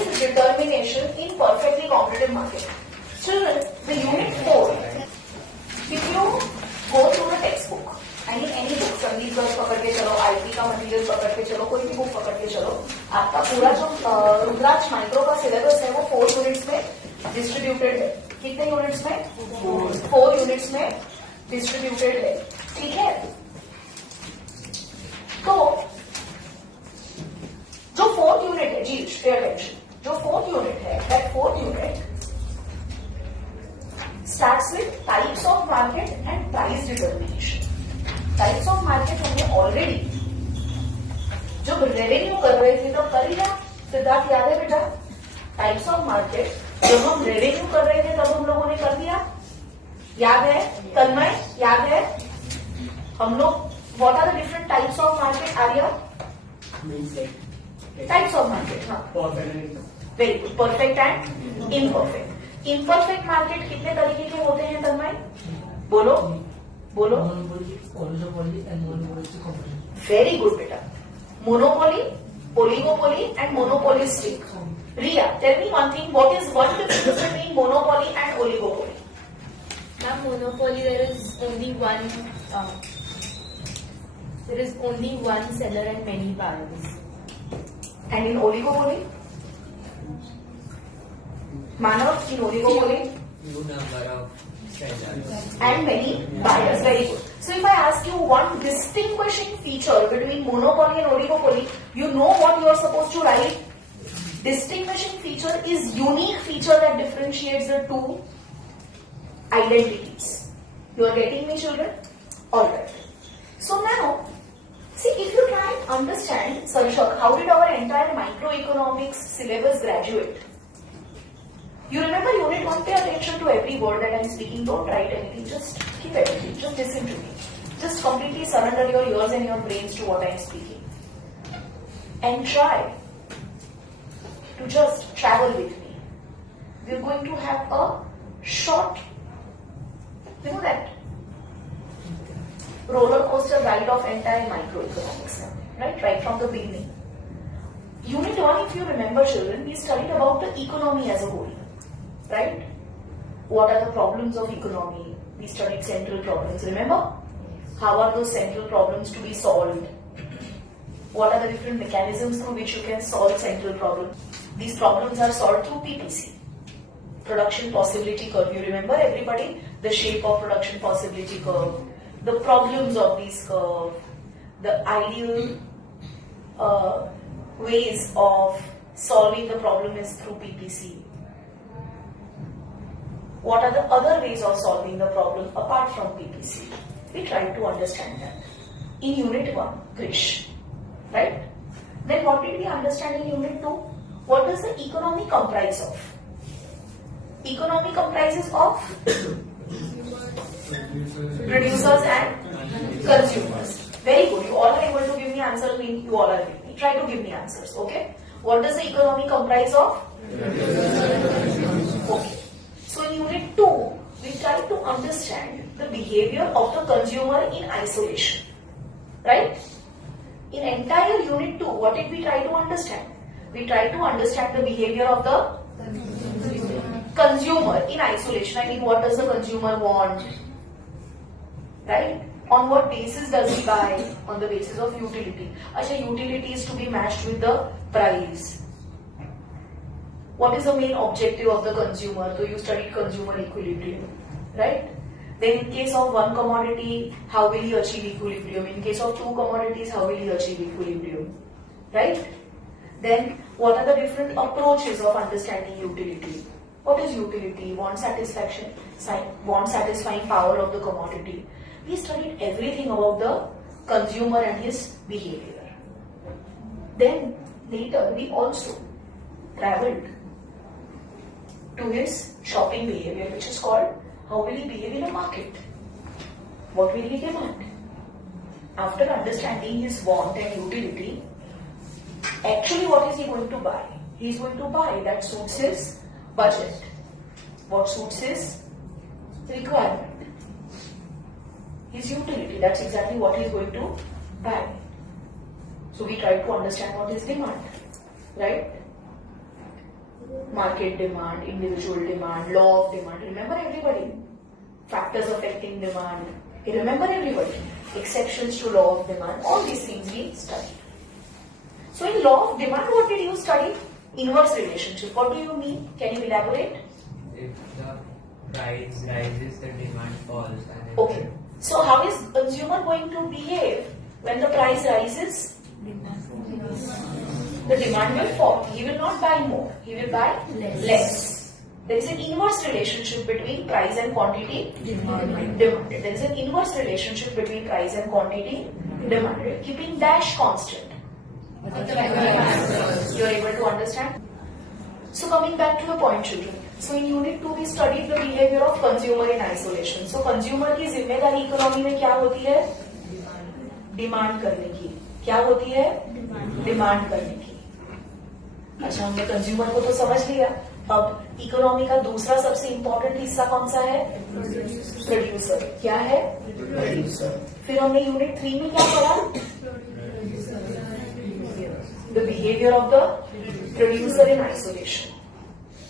is determination in perfectly competitive market. Children, the unit 4, if you go through the textbook, any book, संगीत girls पकड़ के चलो, IT का material पकड़ के चलो, कोई भी बुक पकड़ के चलो, आपका पूरा जो रुद्राक्ष माइक्रो का सिलेबस है वो 4 यूनिट्स में डिस्ट्रीब्यूटेड है. कितने यूनिट्स में? 4 यूनिट्स में डिस्ट्रीब्यूटेड है. ठीक है. तो जो 4th यूनिट है, जी पे अटेंशन, जो 4th यूनिट है, that 4th unit starts with types of market and price determination. Types of market हमने ऑलरेडी जब रेवेन्यू कर रहे थे तो कर लिया. सिद्धार्थ याद है बेटा? टाइप्स ऑफ मार्केट जब हम रेवेन्यू कर रहे थे तब हम लोगों ने कर दिया. याद है? तन्मय याद है? हम लोग what are the different types of market? Arya types of market. हाँ, very good. Perfect and imperfect. Imperfect market कितने तरीके के होते हैं तन्मय? बोलो बोलो. Oligopoly and monopolistic competition. Very good बेटा. Monopoly, oligopoly and monopolistic. Riya, tell me one thing. What is one difference between monopoly and oligopoly? Now, monopoly, there is only one seller and many buyers. And in oligopoly? Manav, in oligopoly? Number of sellers. And many buyers. Very good. So if I ask you one distinguishing feature between monopoly and oligopoly, you know what you are supposed to write? Distinguishing feature is unique feature that differentiates the two identities. You are getting me, children? Alright. So now, see, if you try and understand, Sarshak, how did our entire microeconomics syllabus graduate? You remember unit 1, pay attention to every word that I am speaking, don't write anything, just keep everything, just listen to me. Just completely surrender your ears and your brains to what I am speaking. And try to just travel with me. We are going to have a short, you know that roller coaster ride of entire microeconomics, right from the beginning. Unit 1, if you remember, children, we studied about the economy as a whole. Right? What are the problems of economy? We studied central problems, remember? How are those central problems to be solved? What are the different mechanisms through which you can solve central problems? These problems are solved through PPC. Production possibility curve. You remember, everybody? The shape of production possibility curve, the problems of these curve, the ideal ways of solving the problem is through PPC. What are the other ways of solving the problem apart from PPC? We tried to understand that in Unit 1, Krish. Right? Then what did we understand in Unit 2? What does the economy comprise of? Economy comprises of producers and consumers. Very good. You all are able to give me answers. You all are with me. Try to give me answers. Okay? What does the economy comprise of? Okay. So in Unit 2, we try to understand the behavior of the consumer in isolation. Right? In entire Unit 2, what did we try to understand? We try to understand the behavior of the consumer in isolation. I mean, what does the consumer want? Right? On what basis does he buy? On the basis of utility. Actually, utility is to be matched with the price. What is the main objective of the consumer? So you studied consumer equilibrium, right? Then in case of one commodity, how will he achieve equilibrium? In case of two commodities, how will he achieve equilibrium? Right? Then what are the different approaches of understanding utility? What is utility? Want satisfaction, want satisfying power of the commodity. We studied everything about the consumer and his behavior. Then later we also traveled to his shopping behavior, which is called how will he behave in a market? What will he demand? After understanding his want and utility, actually what is he going to buy? He is going to buy that suits his budget. What suits his requirement? His utility, that's exactly what he is going to buy. So we try to understand what is demand, right? Market demand, individual demand, law of demand. Remember everybody? Factors affecting demand. You remember everybody? Exceptions to law of demand. All these things we studied. So in law of demand, what did you study? Inverse relationship. What do you mean? Can you elaborate? If the price rises, the demand falls. And Okay. So how is consumer going to behave when the price rises? The demand will fall. He will not buy more. He will buy less. There is an inverse relationship between price and quantity. Demand. There is an inverse relationship between price and quantity. Demand. Keeping dash constant. You are able to understand? So coming back to the point, children. So in unit 2 we studied the behavior of consumer in isolation. So consumer की जिम्मेदारी economy में क्या होती है? Demand करने की. क्या होती है? डिमांड करने की. अच्छा, हमने कंज्यूमर को तो समझ लिया. अब इकोनॉमी का दूसरा सबसे इंपॉर्टेंट हिस्सा कौन सा है? प्रोड्यूसर. क्या है? प्रोड्यूसर. फिर हमने यूनिट 3 में क्या पढ़ा? The behavior of the producer in isolation.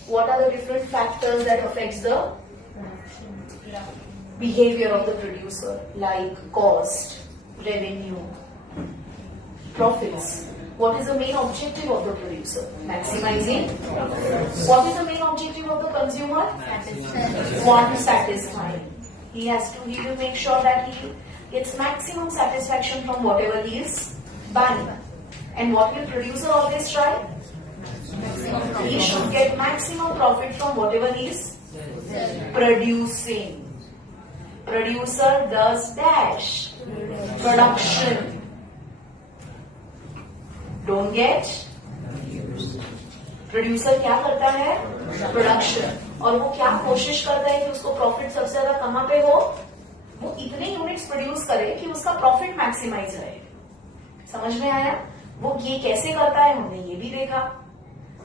What are the different factors that affects the behavior of the producer, like cost, revenue, profits? What is the main objective of the producer? Maximizing. What is the main objective of the consumer? Want to satisfy. He will make sure that he gets maximum satisfaction from whatever he is buying. And what will producer always try? He should get maximum profit from whatever he is producing. Producer does dash. Production. Don't get? Producer क्या करता है? Production. और वो क्या कोशिश करता है कि उसको प्रॉफिट सबसे ज्यादा कहाँ पे हो? वो इतने यूनिट्स प्रोड्यूस करे कि उसका प्रॉफिट मैक्सिमाइज रहे. समझ में आया? वो ये कैसे करता है हमने ये भी देखा.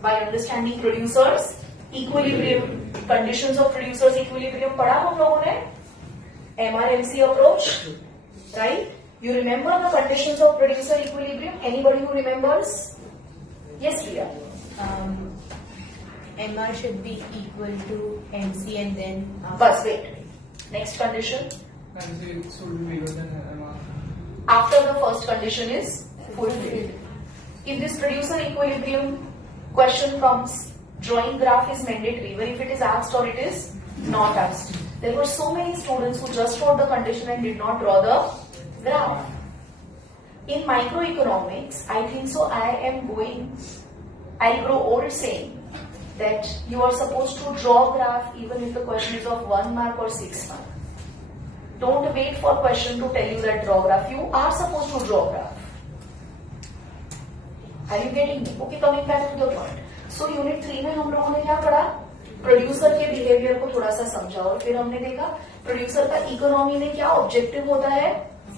By understanding producers equilibrium, conditions of producers equilibrium पढ़ा हम लोगों ने. MRMC approach, right? You remember the conditions of producer equilibrium? Anybody who remembers? Yes, Priya. MR should be equal to MC and then But wait. Next condition. MC should be bigger than MR. After the first condition is fulfilled. If this producer equilibrium question comes, drawing graph is mandatory, even if it is asked or it is not asked. There were so many students who just wrote the condition and did not draw the graph. In microeconomics, I think so I'll grow old saying that you are supposed to draw graph even if the question is of 1 mark or 6 mark. Don't wait for question to tell you that draw graph. You are supposed to draw graph. Are you getting me? Okay, coming back to the point. So unit 3 में हम लोगों ने क्या पढ़ा? Producer के behaviour को थोड़ा सा समझा और फिर हमने देखा प्रोड्यूसर का इकोनॉमी में क्या ऑब्जेक्टिव होता है,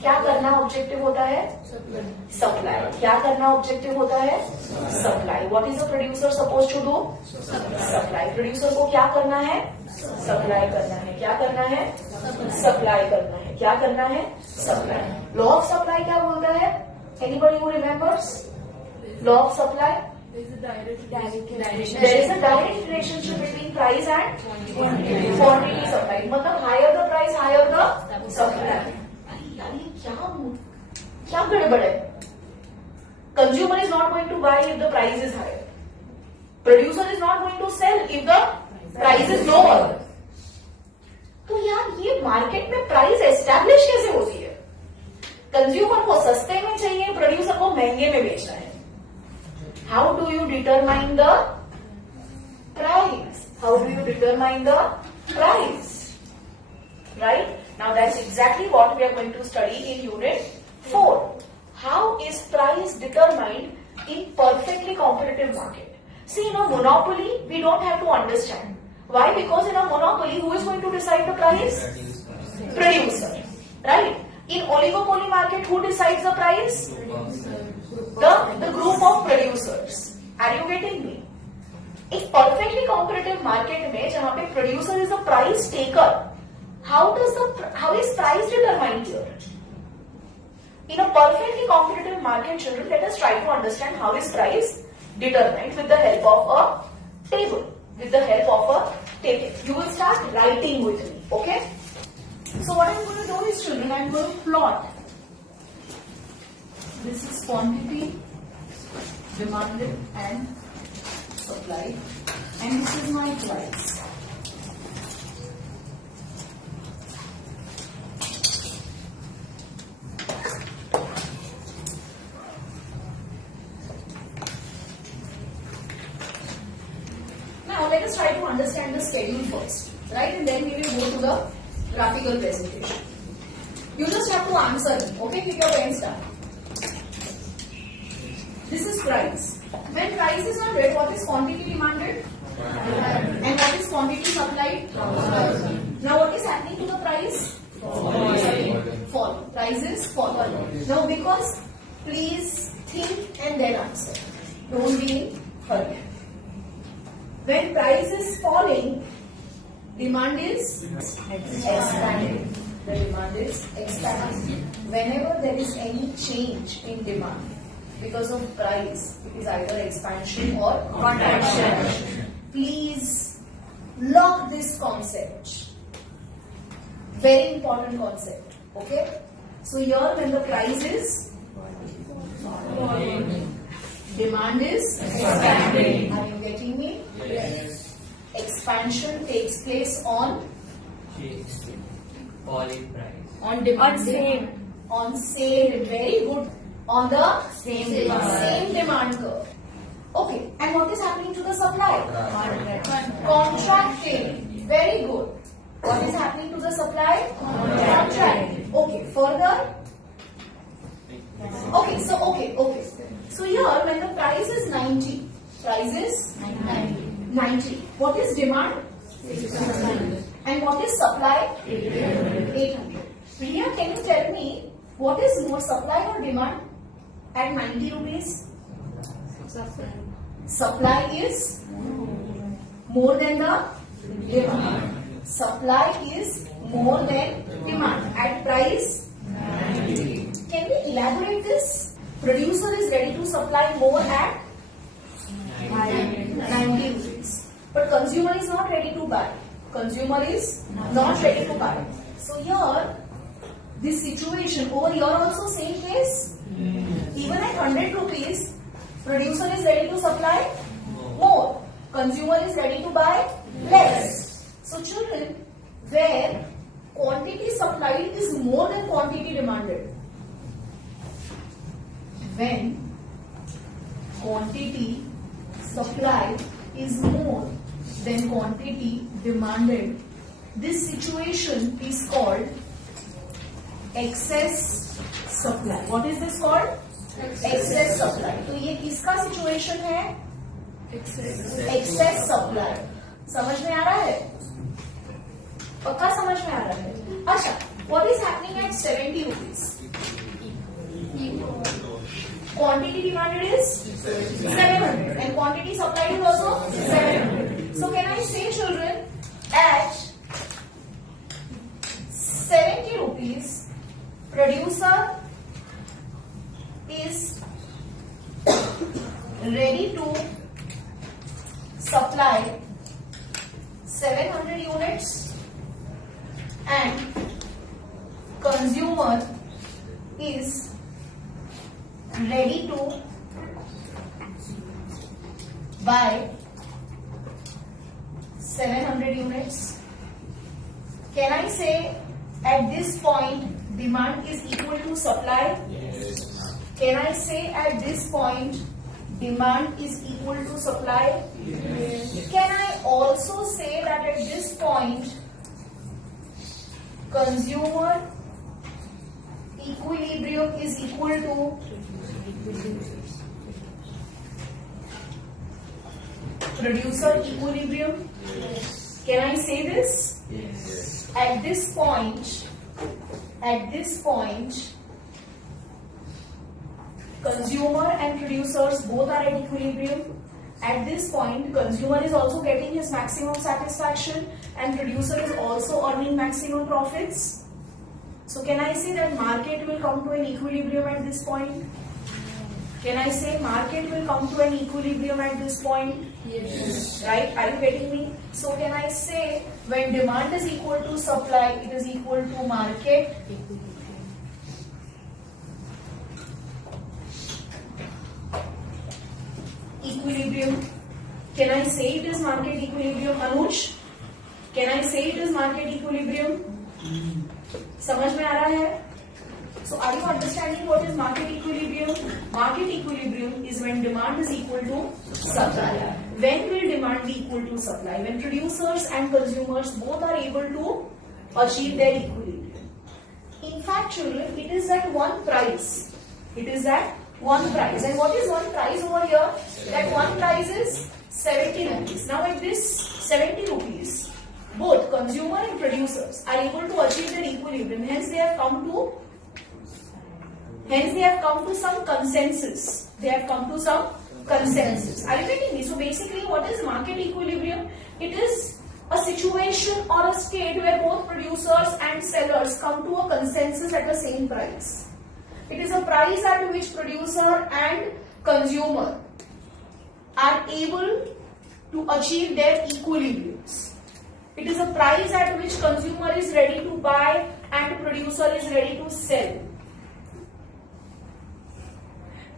क्या करना ऑब्जेक्टिव होता है? सप्लाई. क्या करना ऑब्जेक्टिव होता है? Supply. What is a producer suppose to do? Supply. Producer को क्या करना है? सप्लाई करना है. क्या करना है? सप्लाई करना है. क्या करना है? सप्लाई. लॉ ऑफ सप्लाई क्या बोलता है? Anybody who remembers law of supply? There is a direct relationship between price and quantity supply. मतलब higher the price, higher the supply. यार ये क्या गड़बड़ है? Consumer is not going to buy if the price is higher. Producer is not going to sell if the price is lower. तो यार ये market में प्राइस एस्टैब्लिश कैसे होती है? कंज्यूमर को सस्ते में चाहिए, प्रोड्यूसर को महंगे में बेचना है. How do you determine the price? How do you determine the price? Right? Now that's exactly what we are going to study in unit 4. How is price determined in perfectly competitive market? See, in a monopoly, we don't have to understand. Why? Because in a monopoly, who is going to decide the price? Producer. Right? In oligopoly market, who decides the price? The group of producers. Are you getting me? एक perfectly competitive market में जहाँ पे producer is the price taker, how is price determined here? In a perfectly competitive market, children, let us try to understand how is price determined with the help of a table. with the help of a table. You will start writing with me, okay? So what I'm going to do is, children, I'm going to plot. This is quantity demanded and supplied, and this is my price. Now let us try to understand the schedule first, right? And then we will go to the graphical presentation. You just have to answer me, okay? Keep your pens down. This is price. When price is 100, what is quantity demanded? And what is quantity supplied? Now what is happening to the price? Fall. Prices fall. Now because, please think and then answer. Don't be in hurry. When price is falling, demand is expanding. The demand is expanding. Whenever there is any change in demand because of price, it is either expansion or contraction. Please lock this concept. Very important concept. Okay? So here when the price is falling, demand is expanding. Are you getting me? Yes. Expansion takes place on Falling price. On demand. on same, very good, on the same demand curve. Okay, and what is happening to the supply? Contracting. Very good. What is happening to the supply? Contracting. Okay, further. Okay. So here when the price is 90, price is 90. What is demand? 600. And what is supply? 800. Priya, can you tell me what is more, supply or demand at 90 rupees? Supply is more than the demand. Supply is more than demand. At price? 90. Can we elaborate this? Producer is ready to supply more at 90 rupees. But consumer is not ready to buy. Consumer is not ready to buy. So here, this situation, over here also same case. Even at 100 rupees, producer is ready to supply more. Consumer is ready to buy less. So children, where quantity supplied is more than quantity demanded. When quantity supplied is more than quantity demanded, this situation is called excess supply. What is this called? Excess supply. तो ये किसका situation है? Excess supply. समझ में आ रहा है? पक्का समझ में आ रहा है? अच्छा, what is happening at 70 rupees? Quantity demanded is 700 and quantity supplied is also 700. So can I say, children, at 70 rupees, producer is ready to supply 700 units and consumer is ready to buy 700 units. Can I say at this point demand is equal to supply? Yes. Can I say at this point demand is equal to supply? Yes. Can I also say that at this point consumer equilibrium is equal to producer equilibrium? Yes. Can I say this? Yes. At this point, consumer and producers both are at equilibrium. At this point, consumer is also getting his maximum satisfaction and producer is also earning maximum profits. So can I say that market will come to an equilibrium at this point? Can I say market will come to an equilibrium at this point? Yes. Right? Are you getting me? So can I say when demand is equal to supply, it is equal to market equilibrium. Can I say it is market equilibrium, Anuj? Can I say it is market equilibrium? समझ में आ रहा है? So are you understanding what is market equilibrium? Market equilibrium is when demand is equal to supply. When will demand be equal to supply? When producers and consumers both are able to achieve their equilibrium. In fact, children, it is at one price. It is at one price. And what is one price over here? That one price is 70 rupees. Now at this 70 rupees, both consumer and producers are able to achieve their equilibrium. Hence they have come to some consensus. They have come to some consensus. Are you getting me? So basically, what is market equilibrium? It is a situation or a state where both producers and sellers come to a consensus at the same price. It is a price at which producer and consumer are able to achieve their equilibriums. It is a price at which consumer is ready to buy and producer is ready to sell.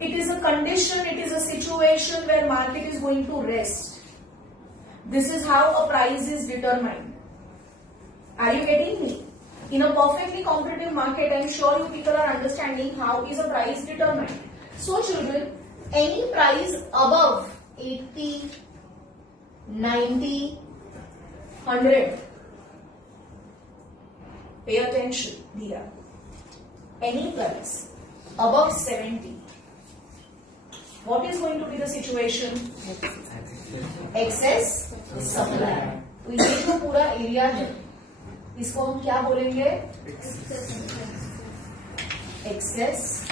It is a condition, it is a situation where market is going to rest. This is how a price is determined. Are you getting me? In a perfectly competitive market, I am sure you people are understanding how is a price determined. So children, any price above 80, 90, 100, pay attention, Dira. Any price above 70, what is going to be the situation? Excess supply. तो ये जो पूरा area है, इसको हम क्या बोलेंगे? Excess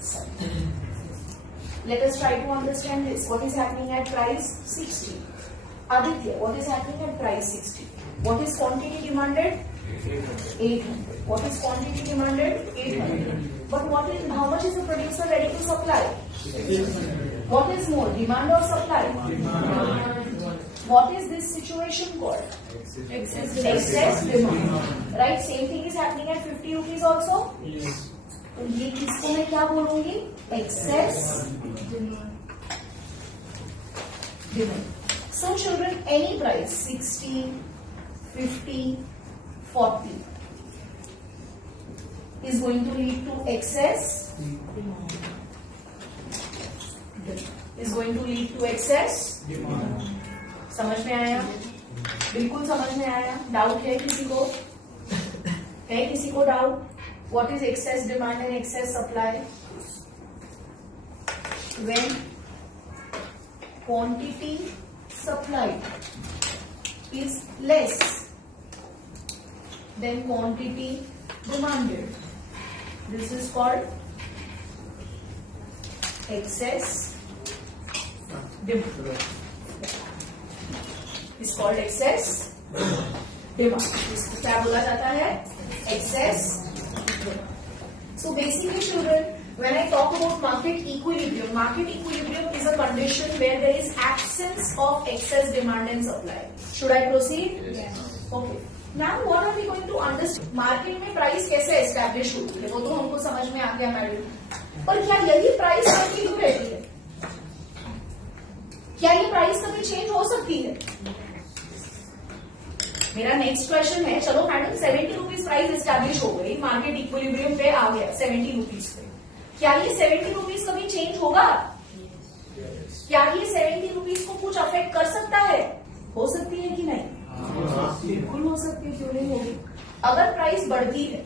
supply. Let us try to understand this. What is happening at price 60? Aditya, what is happening at price 60? What is quantity demanded? 800. What is quantity demanded? 800. But how much is the producer ready to supply? What is more, demand or supply? Demand. What is this situation called? Excess demand. Right? Same thing is happening at 50 rupees also? Yes. तो ये किसको मैं क्या बोलूंगी? Excess demand. So children, any price 60, 50, 40 is going to lead to excess demand. Is going to lead to excess demand. समझ में आया? बिल्कुल समझ में आया? डाउट है किसी को? है किसी को doubt? What is excess demand and excess supply? When quantity supplied is less than quantity demanded, this is called excess demand. It's called excess demand. इसको क्या बोला जाता है? Excess demand. So basically, children, when I talk about market equilibrium is a condition where there is absence of excess demand and supply. Should I proceed? Yes. Okay. Now what are we going to understand? Market में price कैसे establish होती है? वो तो हमको समझ में आ गया मैडम. पर क्या यही price continue रहती है? क्या ये प्राइस कभी चेंज हो सकती है? मेरा नेक्स्ट क्वेश्चन है, चलो मैडम 70 रुपीज प्राइस एस्टैब्लिश हो गई, मार्केट इक्विलिब्रियम पे आ गया 70 रुपीज पे, क्या ये 70 रुपीज कभी चेंज होगा? क्या ये 70 रुपीज को कुछ अफेक्ट कर सकता है? हो सकती है कि नहीं? बिल्कुल हो सकती है, क्यों नहीं होगी? अगर प्राइस बढ़ती है,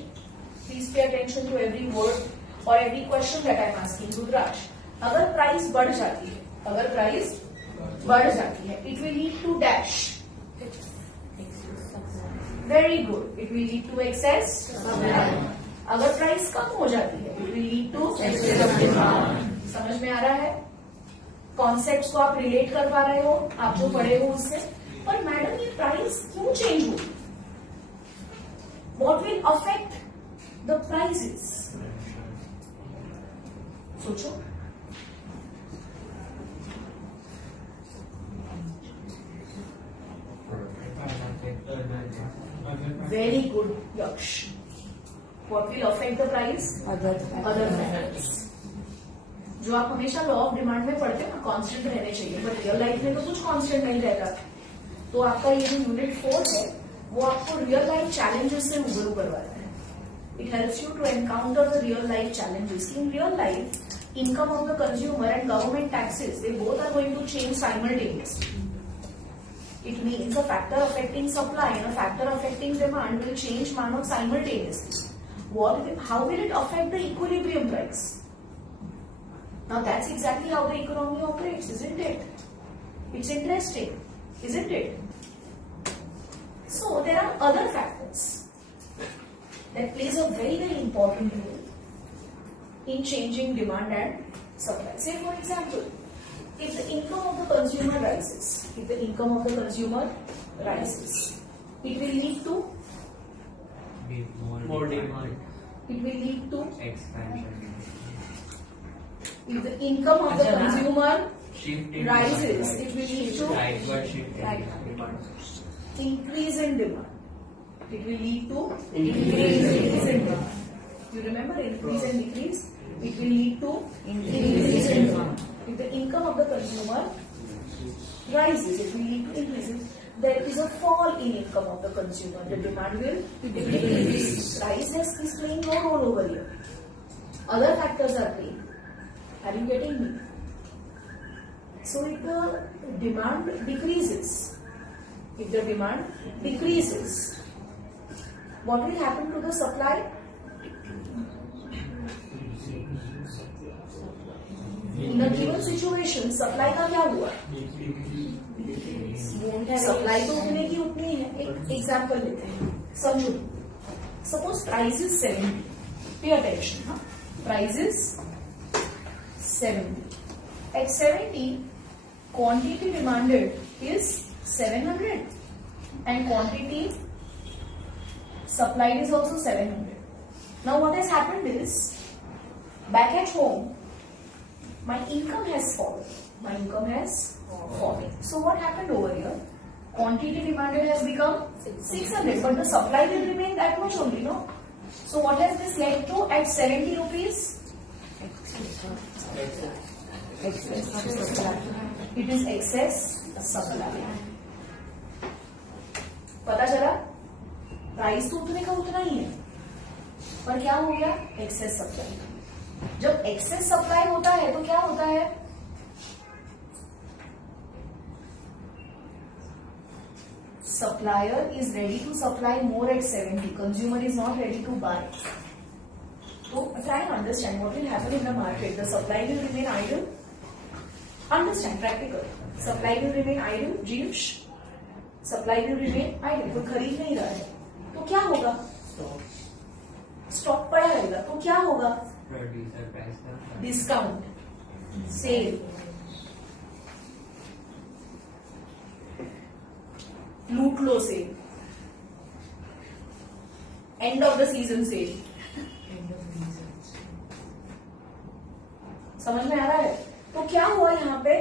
please pay attention to every word और every question that I am asking Rudraksh. अगर प्राइस बढ़ जाती है, अगर प्राइस बढ़ जाती है, it will lead to dash. Very good, it will lead to excess. अगर प्राइस कम हो जाती है, it will lead to excess demand. समझ में आ रहा है? कॉन्सेप्ट्स को आप रिलेट कर पा रहे हो, आप जो पढ़े हो उससे. पर मैडम ये प्राइस क्यों चेंज होगी? What will affect the prices? सोचो. Very good, Yaksh. What will affect the price? Other factors. जो आप हमेशा लॉ ऑफ डिमांड में पढ़ते हो ना, कांस्टेंट रहने चाहिए, बट रियल लाइफ में तो कुछ कांस्टेंट नहीं रहता. तो आपका ये जो यूनिट 4 है वो आपको रियल लाइफ चैलेंजेस से रूबरू करवाता है. It helps you to encounter the real life challenges. In real life income of the consumer and government taxes, they both are going to change simultaneously. It means a factor affecting supply and a factor affecting demand will change manner simultaneously. How will it affect the equilibrium price? Now that's exactly how the economy operates, isn't it? It's interesting, isn't it? So there are other factors that plays a very, very important role in changing demand and supply. Say for example, if the income of the consumer rises, it will lead to more demand. It will lead to Expansion. if the income of the consumer Shifting rises, demand, it will lead to rightward shifting Right. demand. increase in demand. It will lead to increase in demand. You remember increase and decrease? It will lead to increase in demand. If the income of the consumer rises, it will lead to increase. There is a fall in income of the consumer. The demand will decrease. Price is playing no role over here. Other factors are playing. Are you getting me? So if the demand decreases, what will happen to the supply? In a given situation, supply का क्या हुआ? Supply तो उतने की उतनी है. एक example लेते हैं, समझो. Suppose price is 70. Pay attention. हाँ, price is 70. At 70, quantity demanded is 700 and quantity supplied is also 700. Now what has happened is, back at home, my income has fallen. So what happened over here? Quantity demanded has become 600, but the supply will remain that much only, no? So what has this led to at 70 rupees? It is excess supply. पता चला? Price तो उतने का उतना ही है, पर क्या हो गया? Excess supply. जब एक्सेस सप्लाई होता है तो क्या होता है? Supplier is ready to supply more at 70. Consumer is not ready to buy. So try and understand what will happen in the market. The supply will remain idle. Understand, practical. Supply will remain idle. Jeesh. Supply will remain idle. कोई खरीद नहीं रहा है, तो क्या होगा? Stock पड़ा रहेगा, तो क्या होगा? Producer price down. Discount, sale, लूट लो sale, end of the season sale. समझ में आ रहा है? तो क्या हुआ यहाँ पे?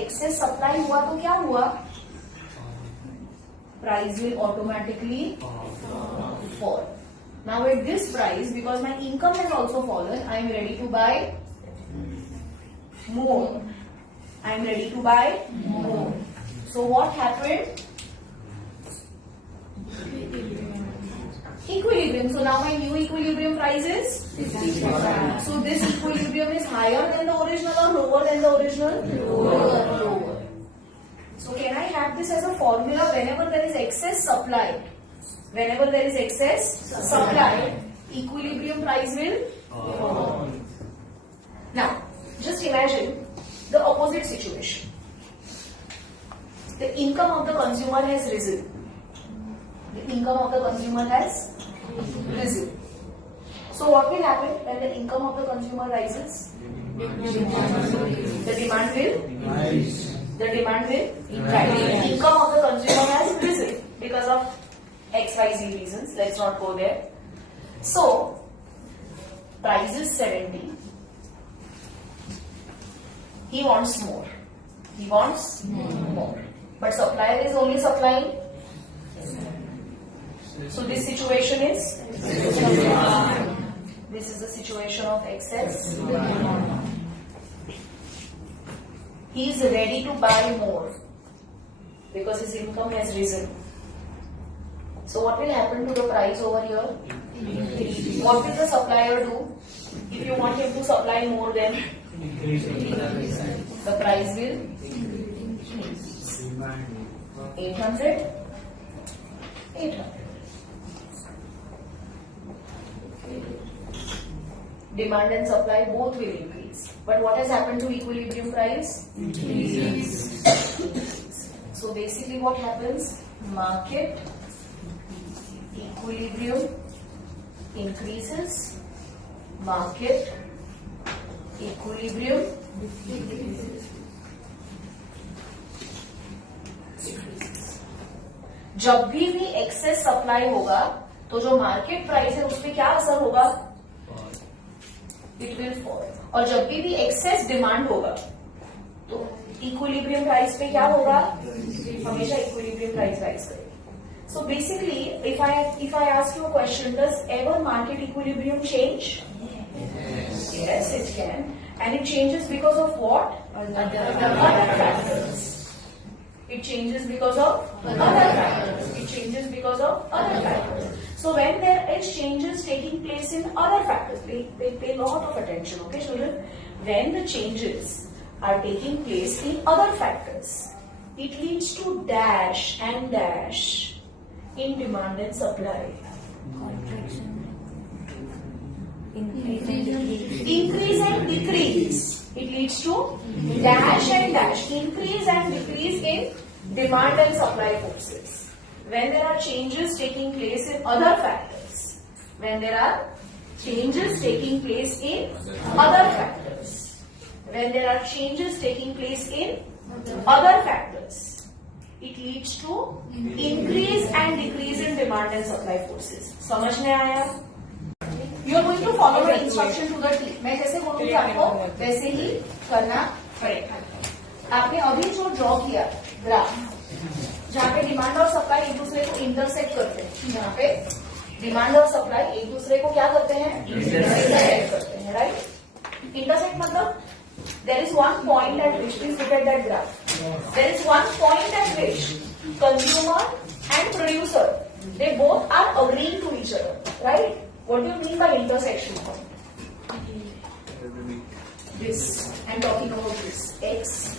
एक्सेस सप्लाई हुआ तो क्या हुआ? Price will automatically fall. Now at this price, because my income has also fallen, I am ready to buy more. So what happened? Equilibrium. So now my new equilibrium price is 55. So this equilibrium is higher than the original or lower than the original? Lower. So can I have this as a formula? Whenever there is excess supply, equilibrium price will fall. Now, just imagine the opposite situation. The income of the consumer has risen. So what will happen when the income of the consumer rises? The demand will rise. The income of the consumer has risen because of XYZ reasons. Let's not go there. So, price is 70. He wants more. but supplier is only supplying. So this situation is, this is the situation of excess demand. He is ready to buy more because his income has risen. So what will happen to the price over here? What will the supplier do? If you want him to supply more, then the price will increase. 800. Demand and supply both will increase. But what has happened to equilibrium price? Increase. So basically what happens? Market equilibrium increases, market equilibrium decreases. जब भी excess supply होगा तो जो market price है उस पर क्या असर होगा? It will fall. और जब भी एक्सेस डिमांड होगा तो इक्विलिब्रियम प्राइस पे क्या होगा? हमेशा इक्विलिब्रियम प्राइस राइज करेगी. So basically, if I ask you a question, does ever market equilibrium change? Yes, it can. And it changes because of what? Other factors. It changes because of other factors. It changes because of other factors. So when there is changes taking place in other factors, pay a lot of attention, okay children? When the changes are taking place in other factors, it leads to dash and dash in demand and supply. Increase and decrease. It leads to dash and dash. Increase and decrease in demand and supply forces. When there are changes taking place in other factors. When there are changes taking place in other factors. When there are changes taking place in other factors. It leads to increase and decrease in demand and supply forces. समझ में आया? You are going to follow the instruction to the T. मैं जैसे बोलूँगी आपको वैसे ही करना पड़ेगा. आपने अभी जो ड्रॉ किया ग्राफ, जहाँ पे डिमांड और सप्लाई एक दूसरे को इंटरसेक्ट करते हैं, जहाँ पे डिमांड और सप्लाई एक दूसरे को क्या करते हैं? इंटरसेक्ट करते हैं, राइट? इंटरसेक्ट मतलब there is one point at which, please look at that graph. There is one point at which consumer and producer, they both are agreeing to each other, right? What do you mean by intersection point? This. I'm talking about this. X.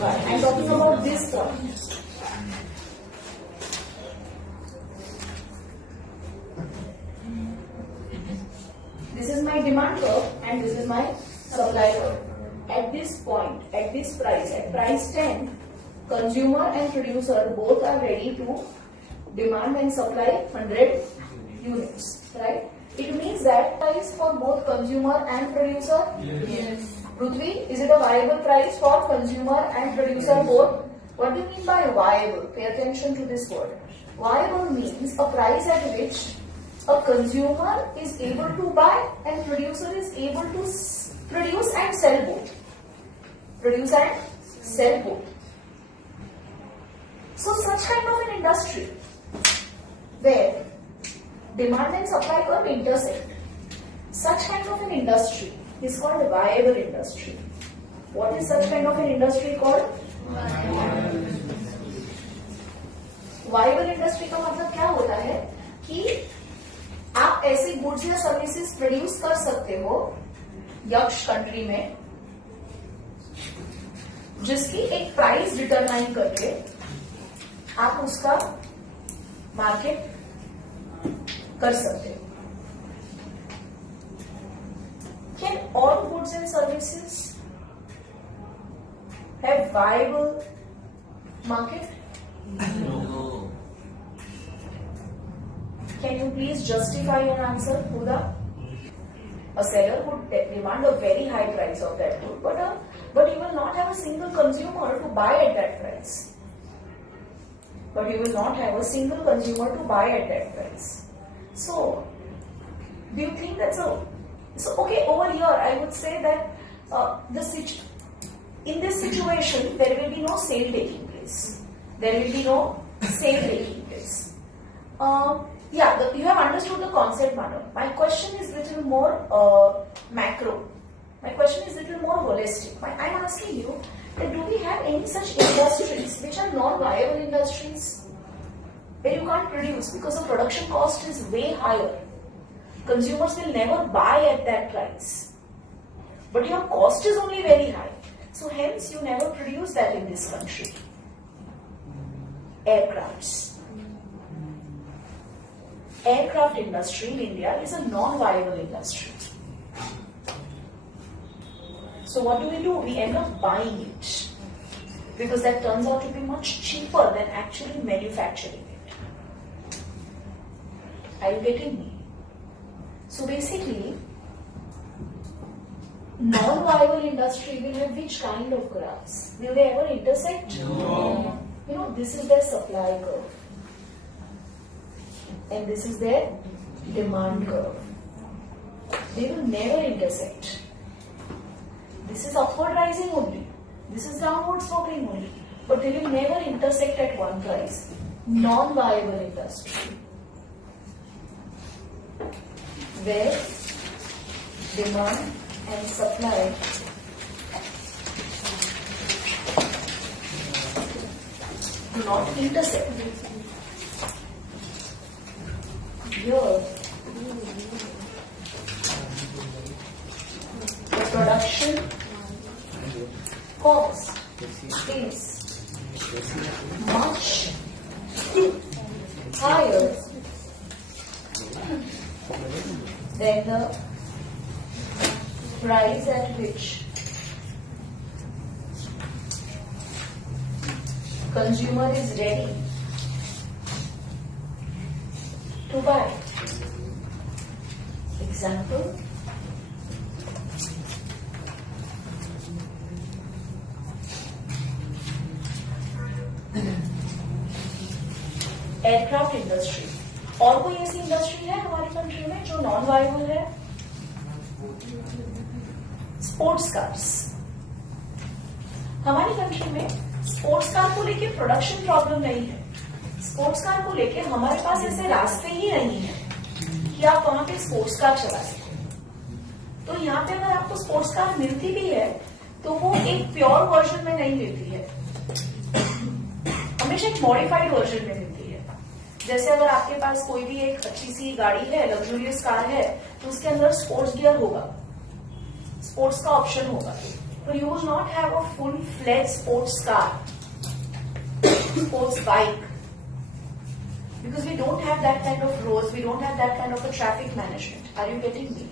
Y. I'm talking about this point. This is my demand curve and this is my supply curve. At this point, at this price, at price 10, consumer and producer both are ready to demand and supply 100 units, right? It means that price for both consumer and producer? Yes. Prithvi, is it a viable price for consumer and producer both? What do you mean by viable? Pay attention to this word. Viable means a price at which a consumer is able to buy and producer is able to produce and sell both. Produce and sell both. So such kind of an industry where demand and supply curve intersect, such kind of an industry is called a viable industry. What is such kind of an industry called? Viable industry का मतलब क्या होता है कि आप ऐसे goods या services produce कर सकते हो यक्ष कंट्री में जिसकी एक प्राइस डिटरमाइन करके आप उसका मार्केट कर सकते हो. Can all goods and services have viable market? No. Can you please justify your answer, Huda? A seller would demand a very high price of that good, but you will not have a single consumer to buy at that price. But you will not have a single consumer to buy at that price. So, do you think that's so okay? Over here, I would say that in this situation there will be no sale taking place. place. There will be no sale taking place. You have understood the concept, madam. My question is little more macro. My question is little more holistic. I am asking you that do we have any such industries which are non-viable industries where you can't produce because the production cost is way higher. Consumers will never buy at that price. But your cost is only very high. So hence you never produce that in this country. Aircrafts. Aircraft industry in India is a non-viable industry. So what do? We end up buying it because that turns out to be much cheaper than actually manufacturing it. Are you getting me? So basically, non-viable industry will have which kind of graphs? Will they ever intersect? No. You know, this is their supply curve. And this is their demand curve. They will never intersect. This is upward rising only. This is downward sloping only. But they will never intersect at one price. Non-viable industry. Where demand and supply do not intersect. Here, the production cost is much higher than the price at which consumer is ready to buy. Example, aircraft industry. और कोई ऐसी industry है हमारी country में जो non viable है? Sports cars. हमारी country में स्पोर्ट्स कार को लेके प्रोडक्शन प्रॉब्लम नहीं है. स्पोर्ट्स कार को लेके हमारे पास ऐसे रास्ते ही नहीं है कि आप वहां पे स्पोर्ट्स कार चला सकें. तो यहाँ पे अगर आपको स्पोर्ट्स कार मिलती भी है तो वो एक प्योर वर्जन में नहीं मिलती है, हमेशा एक मॉडिफाइड वर्जन में मिलती है. जैसे अगर आपके पास कोई भी एक अच्छी सी गाड़ी है, लग्जूरियस कार है, तो उसके अंदर स्पोर्ट्स गियर होगा, स्पोर्ट्स का ऑप्शन होगा. But you will not have a full-fledged sports car, sports bike, because we don't have that kind of roads, we don't have that kind of a traffic management. Are you getting me?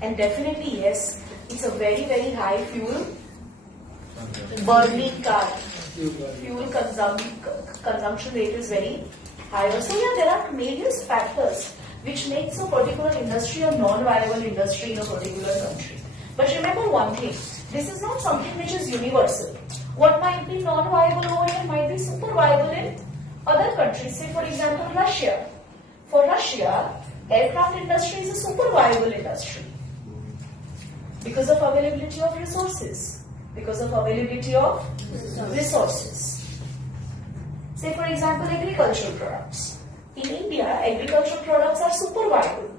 And definitely yes, it's a very, very high fuel burning car. Fuel consumption rate is very higher. So yeah, there are various factors which makes a particular industry a non-viable industry in a particular country. But remember one thing, this is not something which is universal. What might be non-viable over here might be super viable in other countries. Say for example Russia. For Russia, aircraft industry is a super viable industry because of availability of resources. Because of availability of resources. Say for example agricultural products. In India, agricultural products are super viable,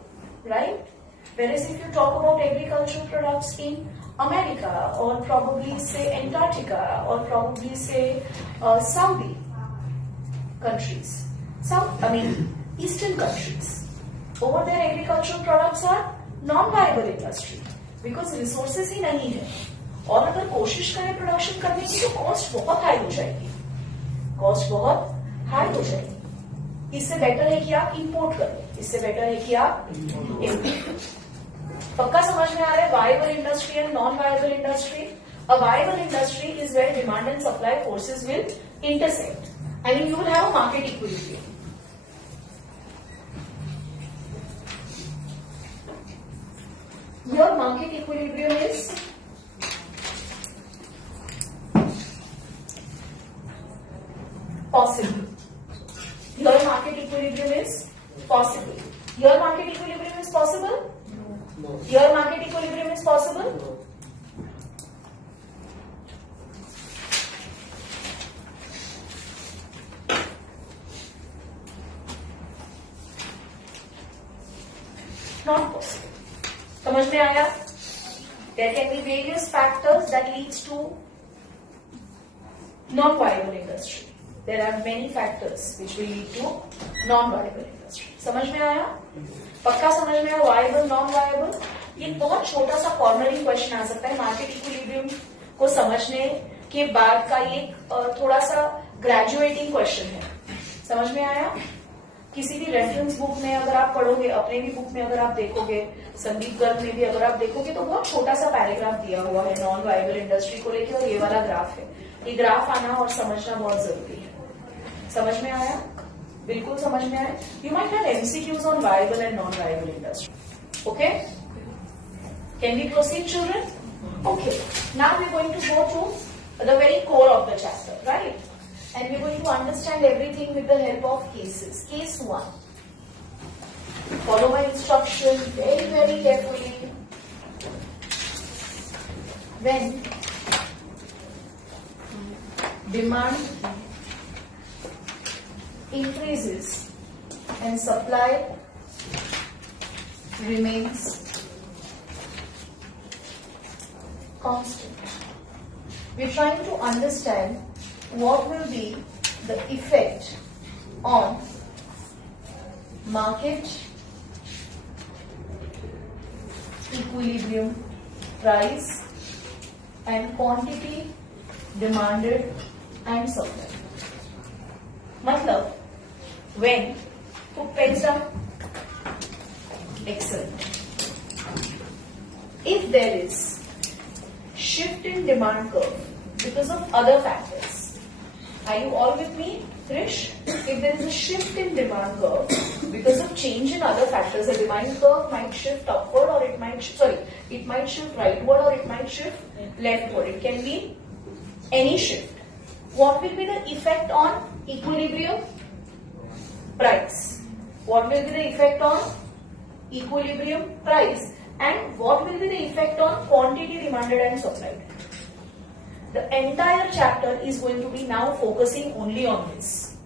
right? Whereas if you talk about agricultural products in America or probably say Antarctica or probably say Saudi countries, Eastern countries, over there agricultural products are non-viable industry because resources ही नहीं है. और अगर कोशिश करें production करने की तो cost बहुत हाई हो जाएगी, कॉस्ट बहुत हाई हो जाएगी. इससे बेटर है कि आप इंपोर्ट करें, इससे बेटर है कि आप इंपोर्ट. पक्का समझ में आ रहा है viable industry and non viable industry? A viable industry is where demand and supply forces will intersect. I mean you will have a market equilibrium. Your market equilibrium is possible. Your market equilibrium is possible. Your market equilibrium is possible? No. Your market equilibrium is possible? No. Not possible. समझ में आया? There can be various factors that leads to non-viable industry. There are many factors which will lead to non-viable industry. समझ में आया? पक्का समझ में आया? Viable, non-viable. ये बहुत छोटा सा कॉर्नरिंग क्वेश्चन आ सकता है मार्केट इक्विलिब्रियम को समझने के बाद का ये थोड़ा सा ग्रेजुएटिंग क्वेश्चन है. समझ में आया? किसी भी रेफरेंस बुक में अगर आप पढ़ोगे, अपने भी बुक में अगर आप देखोगे, संदीप गर्ग में भी अगर आप देखोगे, तो बहुत छोटा सा पैराग्राफ दिया हुआ है नॉन वायबल इंडस्ट्री को लेकर और ये वाला ग्राफ है. ये ग्राफ आना और समझना बहुत जरूरी है. समझ में आया? बिल्कुल समझ में आया. You might have MCQs on viable and non viable industry. Okay, can we proceed children? Okay, now we are going to go to the very core of the chapter, right? And we're going to understand everything with the help of cases. Case 1. Follow my instruction very, very carefully. When demand increases and supply remains constant. We're trying to understand what will be the effect on market equilibrium, price and quantity demanded and supply. मतलब when, put pens down. Excellent. If there is shift in demand curve because of other factors. Are you all with me, Krish? If there is a shift in demand curve because of change in other factors, the demand curve might shift upward or it might shift rightward or it might shift leftward. It can be any shift. What will be the effect on equilibrium? Price. What will be the effect on equilibrium? Price. And what will be the effect on quantity demanded and supplied? The entire chapter is going to be now focusing only on this.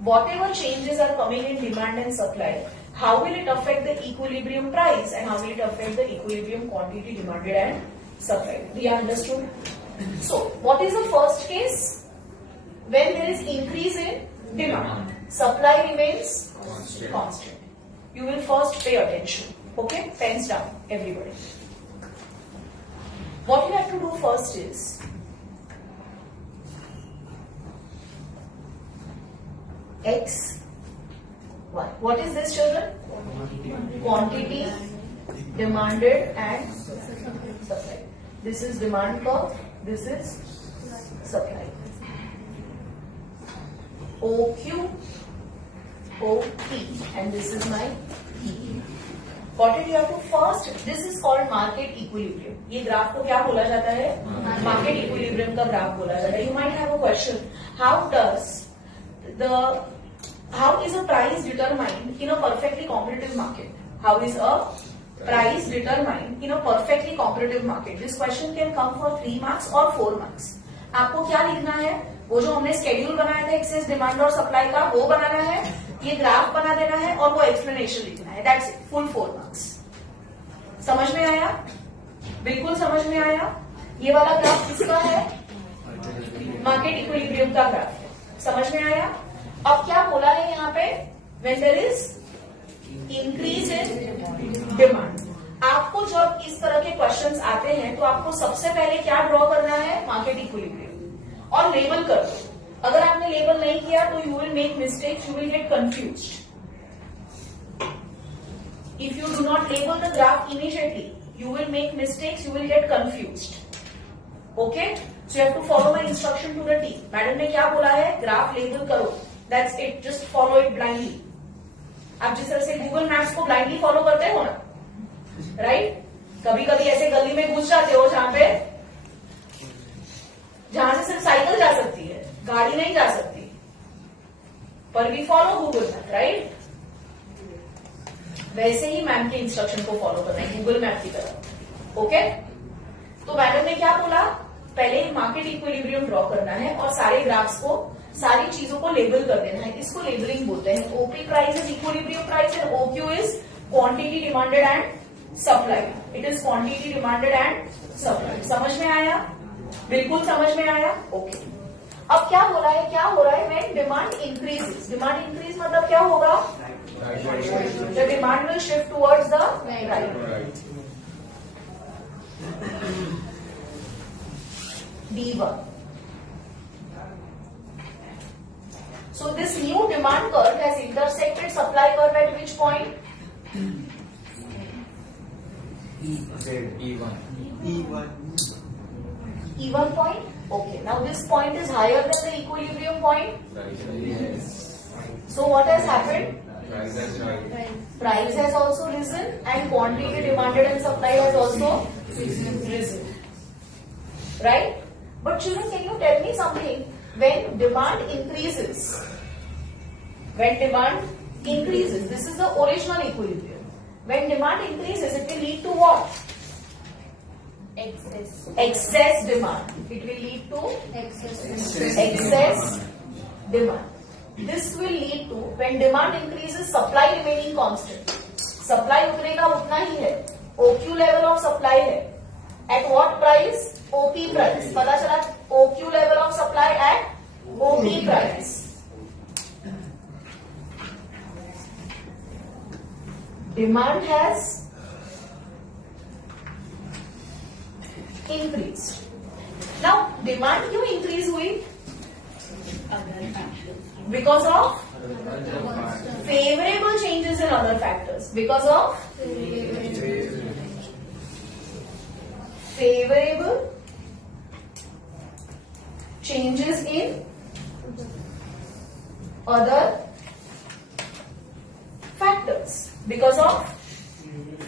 Whatever changes are coming in demand and supply, how will it affect the equilibrium price and how will it affect the equilibrium quantity demanded and supplied? We understood? So, what is the first case? When there is increase in demand, supply remains constant. You will first pay attention. Okay? Pens down, everybody. What you have to do first is, X, Y. What is this, children? Quantity demanded and supplied. This is demand curve. This is supply. OQ, OP, and this is my P. What did you have to first? This is called market equilibrium. ये graph को क्या बोला जाता है? Market equilibrium का graph बोला जाता है. You might have a question. How is a price determined in a perfectly competitive market? How is a price determined in a perfectly competitive market? This question can come for 3 marks or 4 marks. आपको क्या लिखना है? वो जो हमने schedule बनाया था excess demand और सप्लाई का, वो बनाना है, ये ग्राफ बना देना है और वो एक्सप्लेनेशन लिखना है. That's it. Full 4 marks. समझ में आया? बिल्कुल समझ में आया? ये वाला ग्राफ किसका है? मार्केट इक्विलिब्रियम का ग्राफ है. समझ में आया? अब क्या बोला है यहाँ पे? When there is increase in demand. आपको जब इस तरह के क्वेश्चंस आते हैं तो आपको सबसे पहले क्या ड्रॉ करना है? Market equilibrium. और लेबल कर दो. अगर आपने लेबल नहीं किया तो you will make mistakes, you will get confused. If you do not label the graph immediately, you will make mistakes, you will get confused. Okay? So you have to follow my instruction to the T. Madam ने क्या बोला है? Graph label करो. That's it. Just follow it blindly. आप जिस तरह से Google maps को ब्लाइंडली फॉलो करते हो ना, राइट? कभी कभी ऐसे गली में घुस जाते हो जहां से सिर्फ साइकिल जा सकती है, गाड़ी नहीं जा सकती, पर we follow Google map, right? वैसे ही मैम के इंस्ट्रक्शन को फॉलो करना है गूगल मैप की तरह. ओके? तो मैडम ने क्या बोला? पहले मार्केट इक्विलिब्रियम ड्रॉ करना है और सारे ग्राफ्स को, सारी चीजों को लेबल कर देना है. इसको लेबलिंग बोलते हैं. OP price is equilibrium price and OQ is quantity demanded and supply. It is quantity demanded and supply. समझ में आया? बिल्कुल समझ में आया. ओके. अब क्या हो रहा है when demand increases. Demand increase मतलब क्या होगा? The demand will shift towards the right. D1. So this new demand curve has intersected supply curve at which point? E1. E1 point. Okay. Now this point is higher than the equilibrium point. Yes. So what has happened? Price has risen. Price has also risen and quantity demanded and supply has also risen. Right? But children, can you tell me something? When demand increases, this is the original equilibrium. When demand increases, it will lead to what? Excess demand. It will lead to excess demand. This will lead to, when demand increases, supply remaining constant. Supply उतरेगा उतना ही है. OQ level of supply है. At what price? OP price. पता चला OQ level of supply at OP price. Demand has increased. Now demand क्यों increase हुई? Because of favorable changes in other factors. Because of favorable changes in other factors. Because of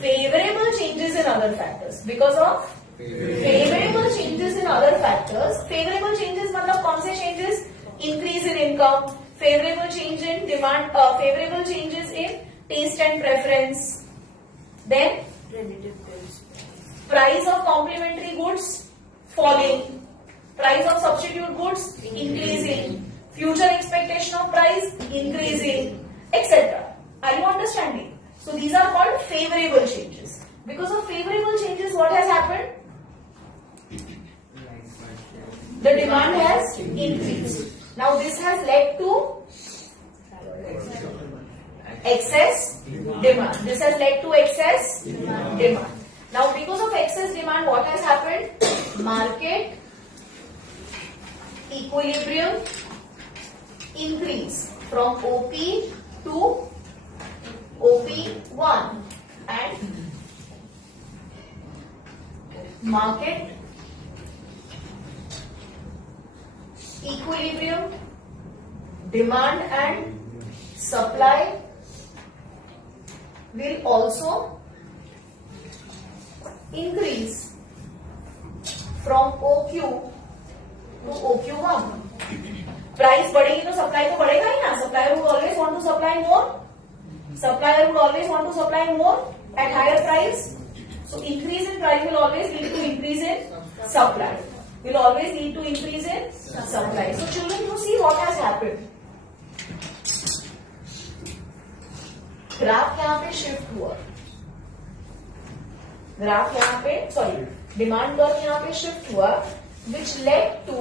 favorable changes in other factors. Because of favorable changes in other factors. Favorable changes मतलब कौन से changes? Increase in income, favorable change in demand, favorable changes in taste and preference. Then Relative goods. price of complementary goods falling, price of substitute goods increasing, future expectation of price increasing, etc. Are you understanding? So these are called favorable changes. Because of favorable changes, what has happened? The demand has increased. Now this has led to excess demand. This has led to excess demand. Now because of excess demand, what has happened? Market equilibrium increase from OP to OP1 and market equilibrium, demand and supply will also increase from OQ to OQ1. Price बढ़ेगी तो supply तो बढ़ेगा ही ना. Supplier would always want to supply more. Supplier would always want to supply more at higher price. So increase in price will always lead to increase in supply. Will always lead to increase in supply. So children, you see what has happened. Graph यहाँ पे shift हुआ. Graph यहाँ पे demand curve यहाँ पे shift हुआ, which led to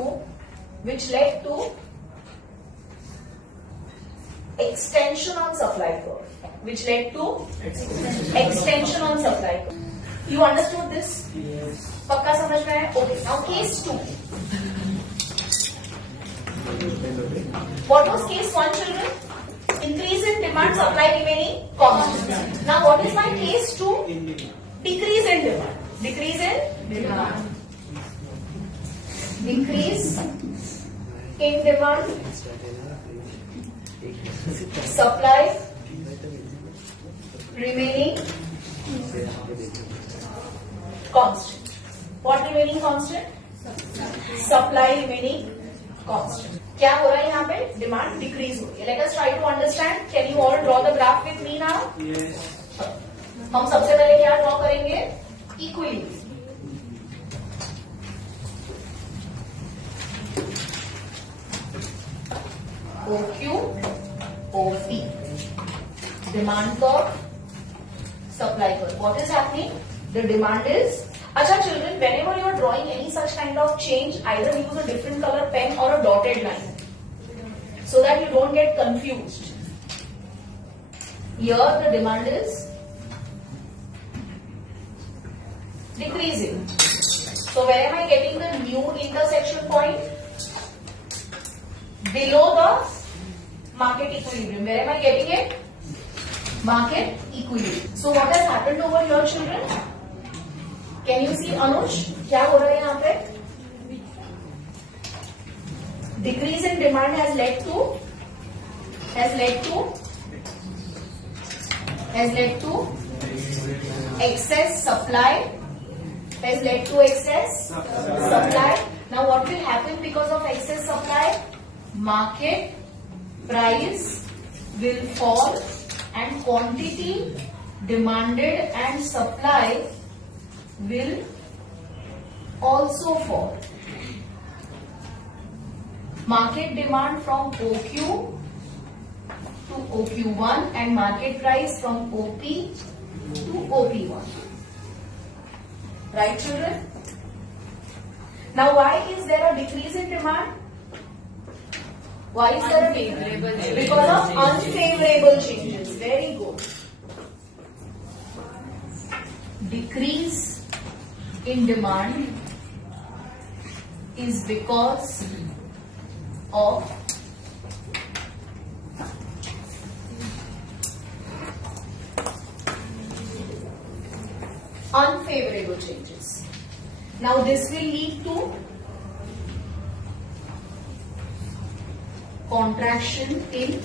extension on supply curve. Which led to extension on supply curve. You understood this? Yes. पक्का समझ में आया? Okay. Now case 2. What was case 1, children? Increase in demand, supply remaining constant. Now what is my case 2? Decrease in demand. Decrease in demand. Decrease in demand. Supply remaining constant. What remaining constant? Supply remaining constant. क्या हो रहा है यहाँ पे? Demand decrease हो रही है. Let us try to understand. Can you all draw the graph with me now? Yes. हम सबसे पहले क्या ड्रॉ करेंगे? Equilibrium. OQ, OP. Demand curve, supply curve. What is happening? The demand is. Acha children, whenever you are drawing any such kind of change, either use a different color pen or a dotted line, so that you don't get confused. Here the demand is decreasing. So where am I getting the new intersection point? Below the market equilibrium. Where am I getting it? Market equilibrium. So what has happened over here, children? Can you see Anush? क्या हो रहा है यहाँ पे? Decrease in demand has led to excess supply. Has led to excess supply. Now what will happen because of excess supply? Market price will fall and quantity demanded and supply will also fall. Market demand from OQ to OQ1 and market price from OP to OP1. Right, children? Now, why is there a decrease in demand? Why is there a decrease? Because of unfavorable changes. Very good. Decrease in demand is because of unfavorable changes. Now this will lead to contraction in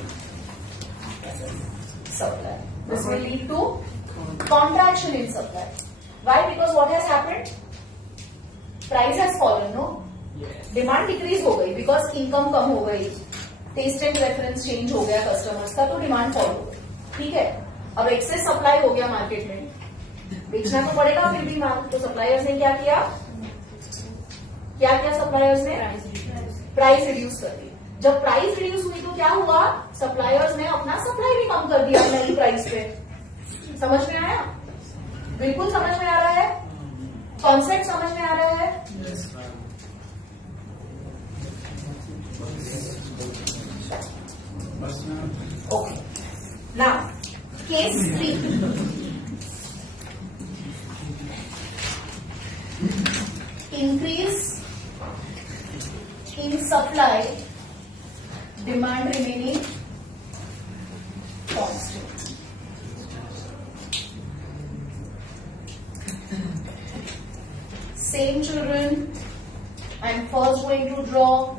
supply. This will lead to contraction in supply. Why? Because what has happened? Price has fallen, no? Yes. Demand decrease हो गई because income कम हो गई, taste and preference change हो गया customers का, तो demand fall हो गई. ठीक है? अब excess supply हो गया market में, बेचना तो पड़ेगा फिर भी माल. तो suppliers ने क्या किया? क्या किया suppliers ने? Price reduce कर दी. जब price reduce हुई तो क्या हुआ? Suppliers ने अपना supply भी कम कर दिया नई price पे. समझ में आया? बिल्कुल समझ में आ रहा है? कॉन्सेप्ट समझ में आ रहा है? Okay. Now, case 3. Increase in supply, demand remaining constant. Same children, I am first going to draw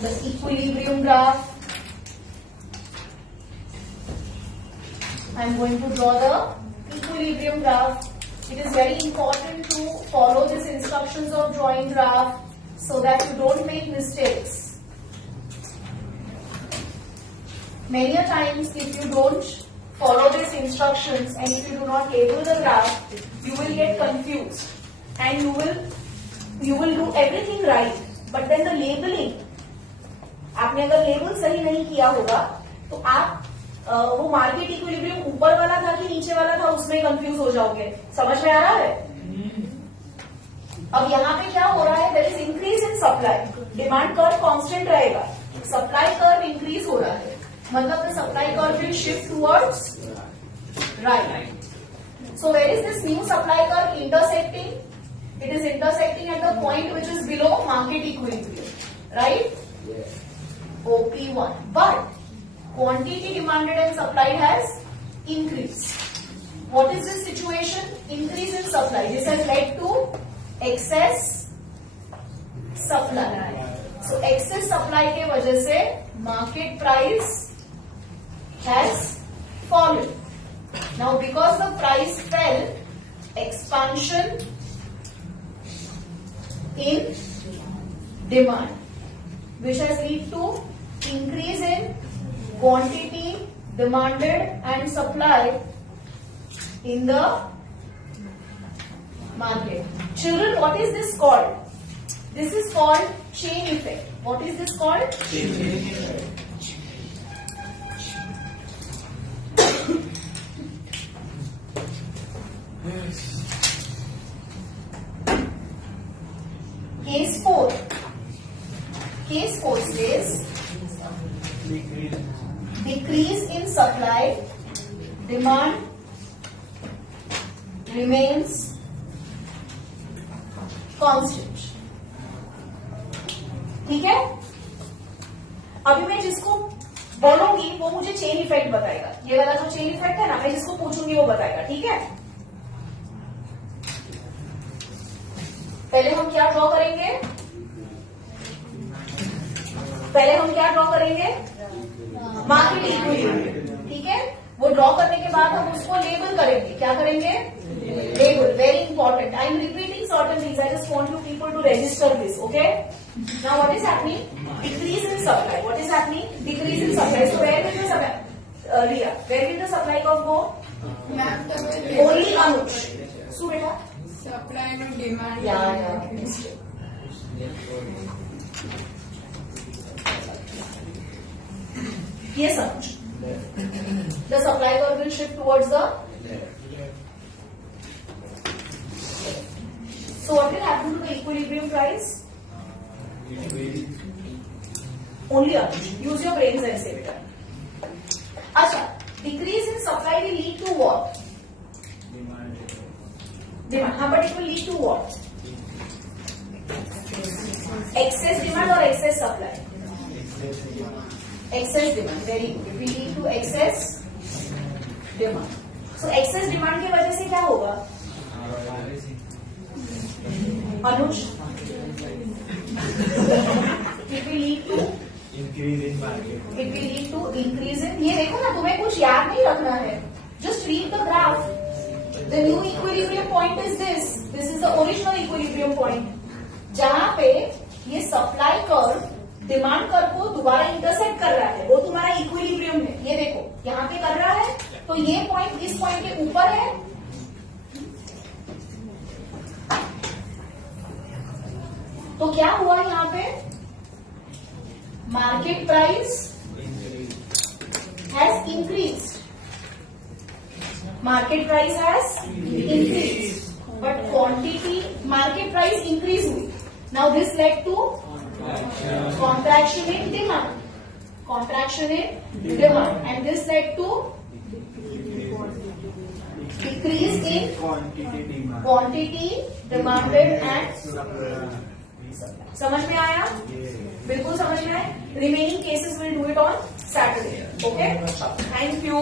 the equilibrium graph. I am going to draw the equilibrium graph. It is very important to follow these instructions of drawing graph so that you don't make mistakes. Many a times if you don't follow these instructions and if you do not label the graph, you will get confused and you will do everything right, but then the labeling, आपने अगर label सही नहीं किया होगा तो आप वो market equilibrium ऊपर वाला था कि नीचे वाला था उसमें कंफ्यूज हो जाओगे. समझ में आ रहा है? अब यहाँ पे क्या हो रहा है? There is increase in supply. Demand curve constant रहेगा, सप्लाई कर्व इंक्रीज हो रहा है, मतलब the supply curve will shift towards right. So where is this new supply curve intersecting? It is intersecting at the point which is below market equilibrium, right? Yes. OP1. But quantity demanded and supplied has increased. What is this situation? Increase in supply. This has led to excess supply. So excess supply के वजह से market price has fallen. Now because the price fell, expansion in demand, which has led to increase in quantity demanded and supply in the market. Children, what is this called? This is called chain effect. What is this called? Chain effect. Case 4. Case 4 says decrease in supply, demand remains constant. ठीक है, अभी मैं जिसको बोलूंगी वो मुझे chain effect बताएगा. ये वाला जो चेन इफेक्ट है ना, मैं जिसको पूछूंगी वो बताएगा. ठीक है, पहले हम क्या ड्रॉ करेंगे? Market equilibrium. ठीक है, वो ड्रॉ करने के बाद हम उसको लेबल करेंगे. क्या करेंगे? Label. Very important. I am repeating certain things. I just want you people to register this. Okay, now what is happening? Decrease in supply. What is happening? Decrease in supply. So where will the supply? Ria, where will the supply curve go? Only Anuj. So beta. Supply no demand. Yeah. Yes, Anuj. The supply curve will shift towards the. So what will happen to the equilibrium price? Only Anuj. Use your brains and say beta. Acha, decrease in supply will lead to what? Demand. But it will lead to what? Excess demand or excess supply? Excess demand. Very good. It will lead to excess demand. So excess demand की वजह से क्या होगा? Anuj. It will lead to increase in market. It will lead to increase in. ये देखो ना, तुम्हें कुछ याद नहीं रखना है. Just read the graph. The new equilibrium point is this. This is the original equilibrium point. जहाँ पे ये सप्लाई कर्व डिमांड कर्व को दोबारा इंटरसेक्ट कर रहा है, वो तुम्हारा इक्विलिब्रियम है. ये देखो यहाँ पे कर रहा है, तो ये पॉइंट इस पॉइंट के ऊपर है. तो क्या हुआ यहाँ पे? Market price has increased. Market price has increased, but quantity market price increase हुई. Now this led to contraction in demand, and this led to decrease in quantity demanded and समझ में आया? बिल्कुल समझ में आया. Remaining cases will do it on Saturday. Okay? Thank you.